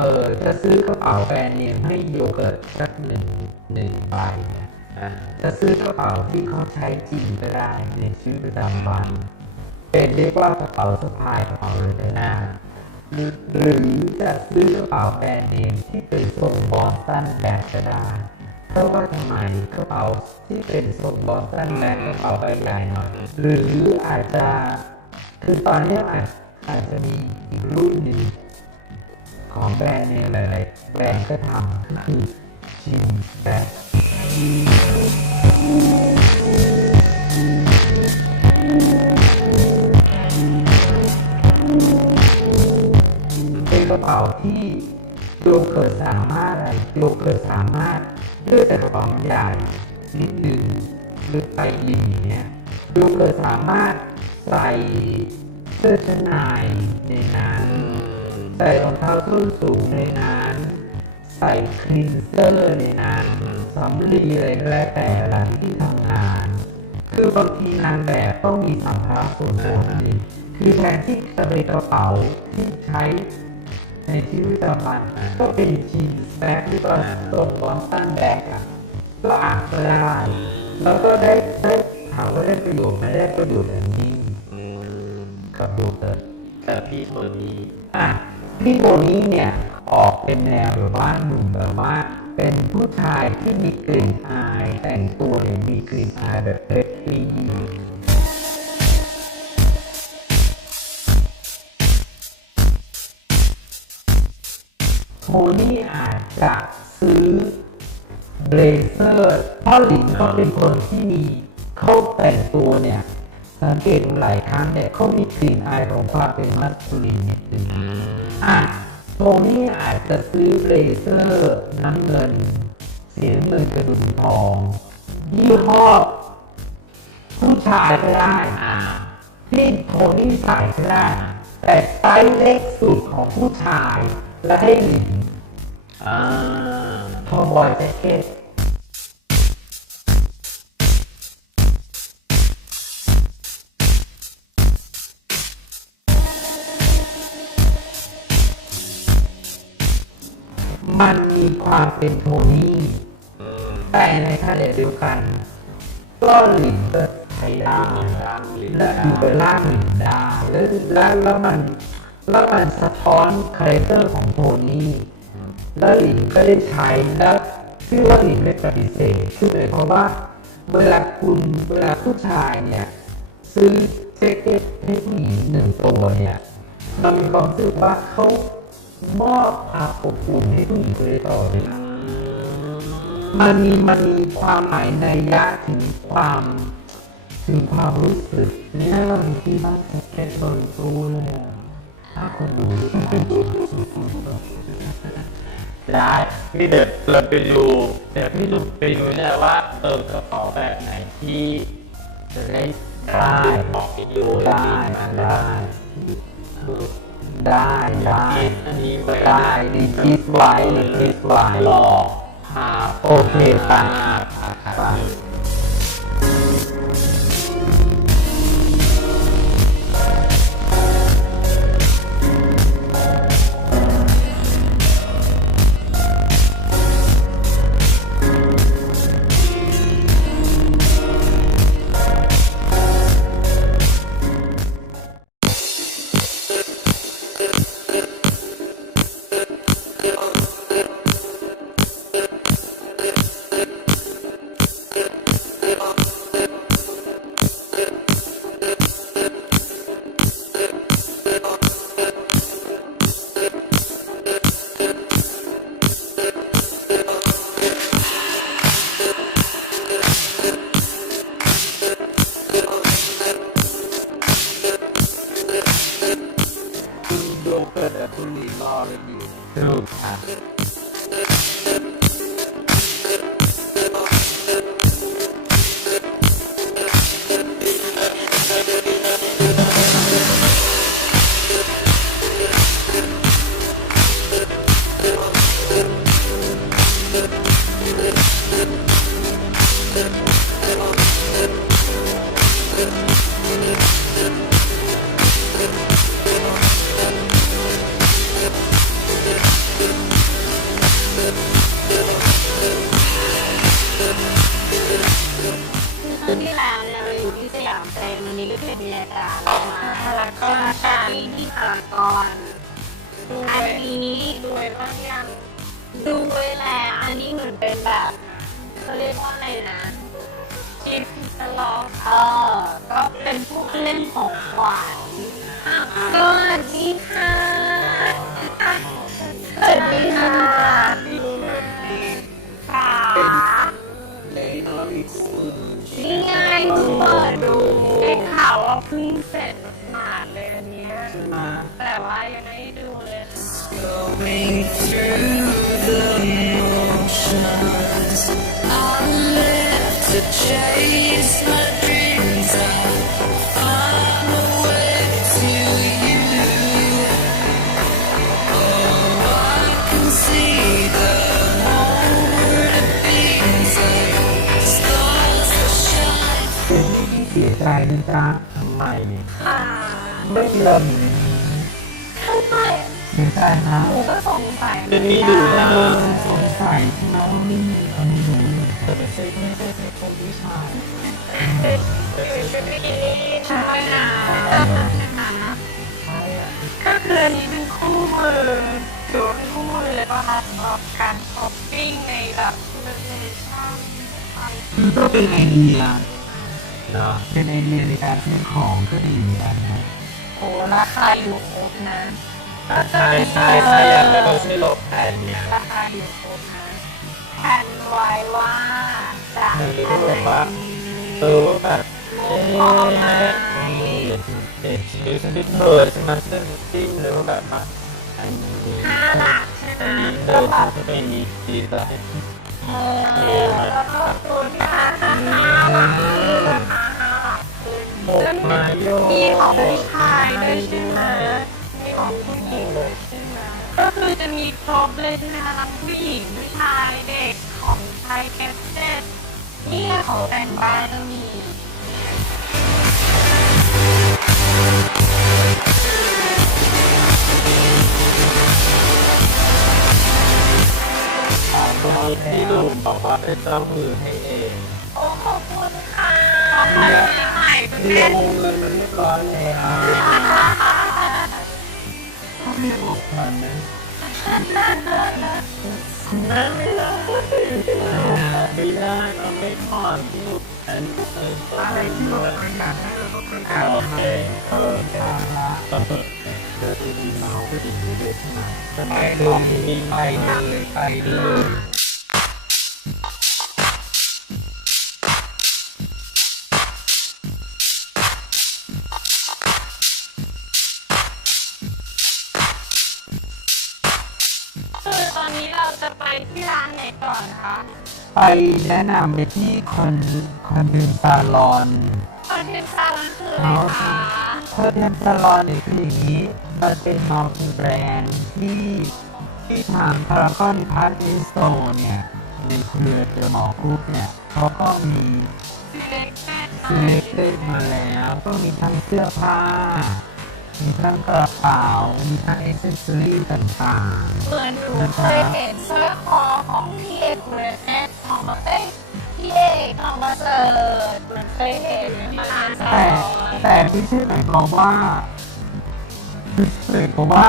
ออจะซื้อกระเป๋าแบรนด์เนมให้โยเกิร์ตสักหนึ่งหนึ่งใบนะจะซื้อกระเป๋าที่เขาใช้จริงก็ได้ในชีวิตประจำวัน เป็นเรียกว่ากระเป๋าสะพายกระเป๋าเลยก็ได้หรือหรือจะซื้อกระเป๋าแบรนด์เนมที่เป็นทรงบอสตันแบกก็ได้เพราะว่าทำไมกระเป๋าที่เป็นทรงบอสตันแบกกระเป๋าใบใหญ่หน่อยหรืออาจจะคือตอนนี้อาจอาจจะมีอีกรุ่นหนึ่ง ของแบรนด์เนี่ยหลายๆแบรนด์ก็ทำก็คือชินแบรนด์เป็นกระเป๋าที่โยเกิร์ตสามารถอะไรโยเกิร์ตสามารถเลือกแต่กระเป๋าใหญ่นิดหนึ่งหรือไปหลีเนี่ยโยเกิร์ตสามารถใส่เสื้อชั้นในในนั้น ใส่รองเท้าส้นสูงในนั้น ใส่คลีนเซอร์ในนั้นสำลีอะไรก็แล้วแต่เวลาที่ทำงาน คือบางทีนางแบบต้องมีสัมภาระส่วนตัวนั่นเองคือแทนที่จะเป็นกระเป๋าที่ใช้ในชีวิตประจำวันก็เป็นจีนแบ็คหรือว่าตัวบอสตันแบ็คอะก็อ่านก็ได้แล้วก็ได้ได้ถามว่าได้ประโยชน์ไหม่ได้ประโยชน์อย่างนี้อืมกับดูเกิดแต่พี่โทนี่อะ พี่โบนี่เนี่ยออกเป็นแนวแบบว่าหนุ่มแบบว่า เป็นผู้ชายที่มีกลิ่นอาย แต่งตัวเนี่ยมีกลิ่นอายแบบเซ็กซี่โทนี่อาจจะซื้อเบลเซอร์เพราะหลินเขาเป็นคนที่มีเขาแต่งตัวเนี่ย สังเกตหลายครั้งเนี่ยเขามีกลิ่นอายของความเป็นมัสคูลินนิดนึงอะตรงนี้อาจจะซื้อเลเซอร์น้ำเงิน เสีน้ำเงินกระดุมทองยี่ห้อผู้ชายก็ได้อะที่โทนี่ใส่ก็ได้แต่ไซส์เล็กสุดของผู้ชาย และให้หลินอ่าทอมบอยแจ็คเก็ต มันมีความเป็นโทนี่แต่ในขณะเดียวกันก็หลินก็ใช้ได้ร่างลิ้นและอยู่กับร่างหลินได้แล้วแล้วแล้วมันแล้วมันสะท้อนคาแรคเตอร์ของโทนี่แล้วหลินก็ได้ใช้แล้วชื่อว่าหลินไม่ปฏิเสธคือหมายความว่าเวลาคุณเวลาผู้ชายเนี่ยซื้อแจ็คเก็ตให้ผู้หญิงหนึ่งตัวเนี่ยมันมีความรู้สึกว่าเขา มอบความอบอุ่นให้ผู้หญิงเลยต่อเลยนะมันมีมันมีความหมายในยะถึงความถึงความรู้สึกเนี่ยเรามีที่บ้านแจ็คเก็ตบนตู้เลยอะถ้าคนดูได้พี่เดี๋ยวเราไปดูเดี๋ยวพี่ดูไปดูนี่ยว่าเออกระเป๋าแบบไหนที่จะได้ได้บอกพี่ดูได้ได้ ได้ได้อันนี้ไว้ได้ดีคิดไว้ดีคิดไว้หลอกหาโอเคไปไป ซ็นวันนี้ก็เบรรยกาศมาแล้วก็ที่ที่พารากอนอันนี้ดูไว้บ้างยังดูไว้แล้วอันนี้เหมือนเป็นแบบเขาเรียกว่าอะไรนะชิปสลอกเออก็เป็นพวกเล่นของหวานสวัสดีค่ะสวัสดีค่ะ วว่าเพิ่งเสร็จหมาดเลยอันเนี้ยมาแต่ว่ายังไม่ได้ดูเลย Going through the motions, I'm left to chase my เสียใจนจ๊ะทำไมค่ะไม่เลิมทำไมเสียใจนะหนูก็สงสัยเรื่องนี้ดูนะสงสัยน้องไม่มีคนดูแต่ไม่ใช่ไม่ใช่เป็นคนผู้ชายใช่นะก็คืออันนี้เป็นคู่มือดูเป็นคู่มือเลยป่ะคะสำหรับการช้อปปิ้งในแบบเรื่องช่างมันก็เป็นไอเดีย เนาะเป็นไอเดียในการซื้อของก็ดีเหมือนกันนะโอ้ราคาอยู่ครบนะ ใช่ใช่ใช่อยากจะซื้อโลกแผ่นเนี่ยราคาอยู่ครบนะแทนไว้ว่าจะเออแบบว่าเออว่าแบบเอ๊ะเด็กชื่อสติ๊กเกอใช่ไหมเสื้อติ้งหรือว่าแบบมาอันนี้ห้าหลักใช่ไหมเดินทางไปมีดีไซน์เออแล้วก็ตัวที่ห้าหลัก องผู้ชายด้วยใช่ไหมมีของผู้หญิงด้วยใช่ไหมก็คือจะมีครบเลยใช่ไหมคะทั้งผู้หญิงผู้ชายเด็กของไทยแคปเซ็ตนี่ของแต่งบ้านก็มีที่ลุงบอกว่าเป็นเจ้ามือให้เอง โอ้ขอบคุณค่ะขอบคุณใหม่เป็น เงินเรียบร้อยแล้วเขาไม่ออกมนะนั่นไม่ได้ไม่ได้เราไม่พอที่ลุงอันเอออะไรที่เราไม่อยากให้เราต้องไปอ่เคเออตามละต่อไปเแนะนำไปที่คอนคอนเดินซาลอนคอนเทนต์ซาลอนคืออะไรคะคนเดินซาลอนเนี่ยคืออย่างนี้มันเป็นมอลติแบรนด์ที่ที่ทางพารากอนพาร์ทอินโซเนี่ยในเครือเดอะมอลล์กรุ๊ปเนี่ยเขาก็มีเล็กแค่ซีเล็กเต็มาแล้วก็มีทั้งเสื้อผ้า มีทั้งกระเป๋า มีทั้งเอเซสซอรี่ต่างๆเหมือนหนูเคยเห็นสร้อยคอของพี่เอกเลยแน่ องมาเอ้ยพี่เอกของมาเสิร์ตเหมือนเคยเห็นมาอ่านซาแต่แต่ไม่ใช่หมายความว่าคือหมวามว่า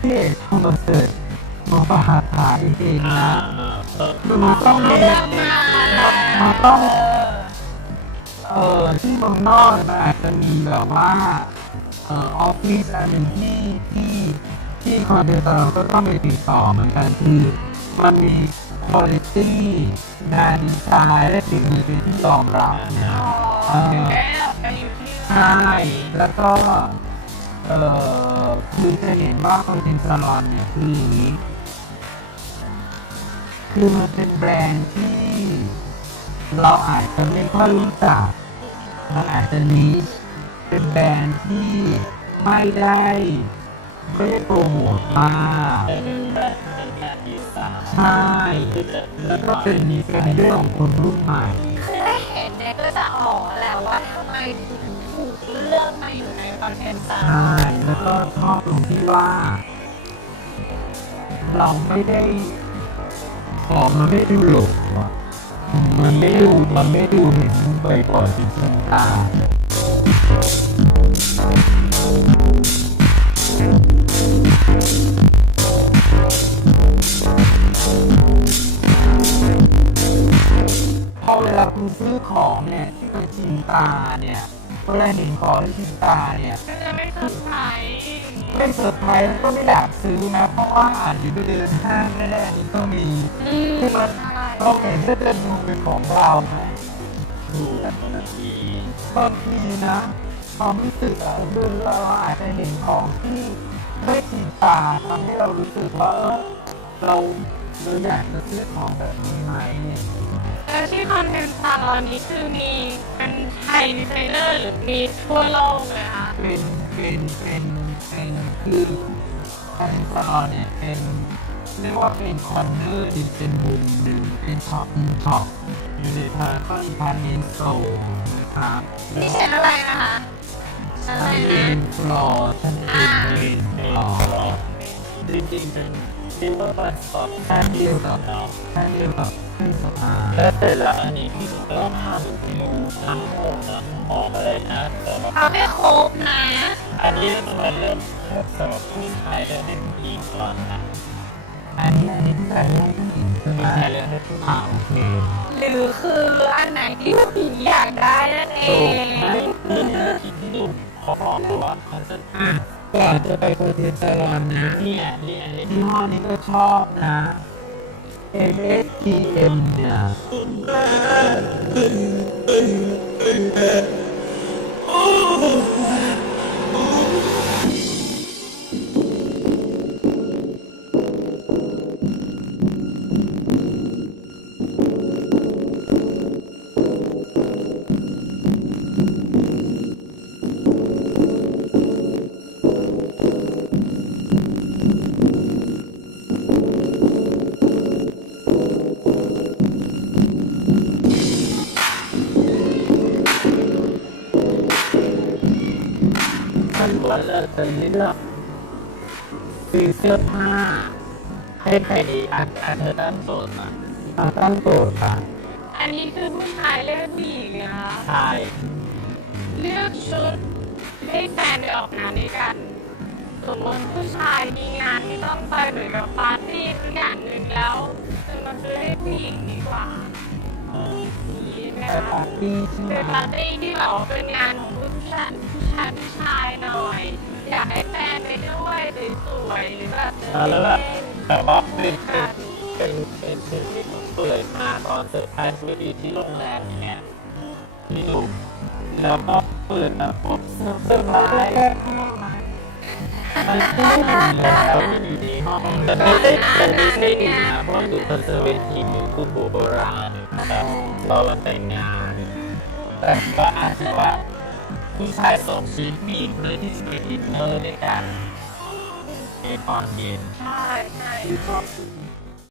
พี่เอกคอมเสิร์ตมาประหาขายเองนะคือมันต้องมีเรื่องงานมันต้องเออที่เมืองนอกมันอาจจะมีแบบว่าเออออฟฟิศอันหนึ่งที่ที่ที่คอนเดนเตอร์ก็ต้องไปติดต่อเหมือนกันคือมันมี คุณภาพงานดีไซน์และสิ่งอื่นที่รองรับนะอ๋ออยู่ที่ใช่แล้วก็เออคือจะเห็นว่าคอนเทนต์ซาลอนเนี่ยคืออย่างนี้ คือมันเป็นแบรนด์ที่เราอาจจะไม่ค่อยรู้จักมันอาจจะนี้เป็นแบรนด์ที่ไม่ได้ ไม่ได้โปรโมทมากเป็นแบบเป็นงาใช่แล้วก็เป็นเป็นเรื่องของคนรุ่นใหม่คือเห็นเนี่ยก็จะออกแล้วว่าทำไมถึงถูกเลือกมาอยู่ในคอนเทนต์ซาลอนใช่แล้วก็ชอบตรงที่ว่า เราไม่ได้ของมันไม่ดูหลบมันไม่ดูมันไม่ดูเห็นไปก่อนที่จะตาพ คุณซื้อของเนี่ยที่มันชินตาเนี่ยเวลาเห็นของที่ชินตาเนี่ยก็จะไม่สนใจไม่เซอร์ไพรส์แล้วก็ไม่อยากซื้อนะเพราะว่าอาจจะไปเดินห้างแน่ๆนี่ก็มีอืมที่มันใช่เราเห็นก็จะดูเป็นของเราไงดูกันนาทีบางทีนะความรู้สึกอะคือเราอาจจะเห็นของที่ไม่ชินตาทำให้เรารู้สึกว่าเออเราเราอยากจะซื้อของแบบนี้ไหม เนี่ยแล้วที่คอนเทนต์ตอนนี้คือมีเป็นไทยดีไซเนอร์หรือมีทั่วโลกเลยคะเป็นเป็นเป็นเป็นคือการตลอดเนี่ยเป็นเรียกว่าเป็นคอนเนอร์ที่เป็นบุกหรือเป็นช็อปช็อปอยู่ในทางก็อีพาเมนต์โซนนะครับนี่ใช้อะไรนะคะใช้อะไรชั้นนะเป็นฟลอร์ชั้นเป็นเป็นฟลอร์จริงๆเป็น ที่ว่าบัตรสอบชั้นเดียวกับชั้นเดียวกับที่สภาแล้วแต่ละอันนี้ที่ต้องทำที่ทั้งหมดนะออกอะไรนะแต่ว่าเอาให้ครบนะ อันนี้มันเริ่มสำหรับผู้ชายและเด็กหญิงก่อนนะอันนี้อันนี้ใส่ให้ผู้หญิงใช่ผู้ชายและเด็กผู้หญิอ่างโอเคหรือคืออันไหนที่ผู้หญิงอยากได้นั่นเอถูกงนี่คิดดูขอบอกว่าเขาจะ ก่อนจะไปโปรเทสลอนนะเนี่ยเนี่ยนี่ยยี่ห้อนี้ก็ชอบนะ MSTM เนี่ย มันว่าเราจะเลือกซื้อเสื้อผ้า ให้ใครอันอันเธอตั้งโจทย์มามาตั้งโจทย์ค่ะอันนี้คือผู้ชายเลือกผู้หญิงนะคะ ชายเลือกชุดให้แฟนไปออกงานด้วยกันสมมติผู้ชายมีงานที่ต้องไปเหมือนกับปาร์ตี้สักอย่างหนึ่งแล้วจะมาซื้อให้ผู้หญิงดีกว่าดีไหมแต่คะปาร์ตี้ใช่ไหมเป็นปาร์ตี้ที่แบบว่าเป็นงานของผู้ชายผู้ชายผู้ชายหน่อย อยากให้แฟนไปด้วยสวยๆหรือแบบเดินแล้วแบบเล่นแต่ว่าเป็นเป็นเป็นเป็นที่เปิดมาตอนเซอร์ไพรส์วีที่โรงแรมเนี่ยที่ดูแล้วก็เปิดมาปุ๊บเซอร์ไพรส์มันไม่ได้แล้วอยู่ในห้องแต่ไม่ได้แต่ไม่ได้ดีนะเพราะอยู่คอนเสิร์ตเวทีมีคู่โบราณนะครับเราแต่งงานแต่ก็อาจจะว่า ผู้ชายส่งชีวิตผู้หญิงเลยที่สเปนอินเนอร์ด้วยกันในตอนเย็นใช่ใช่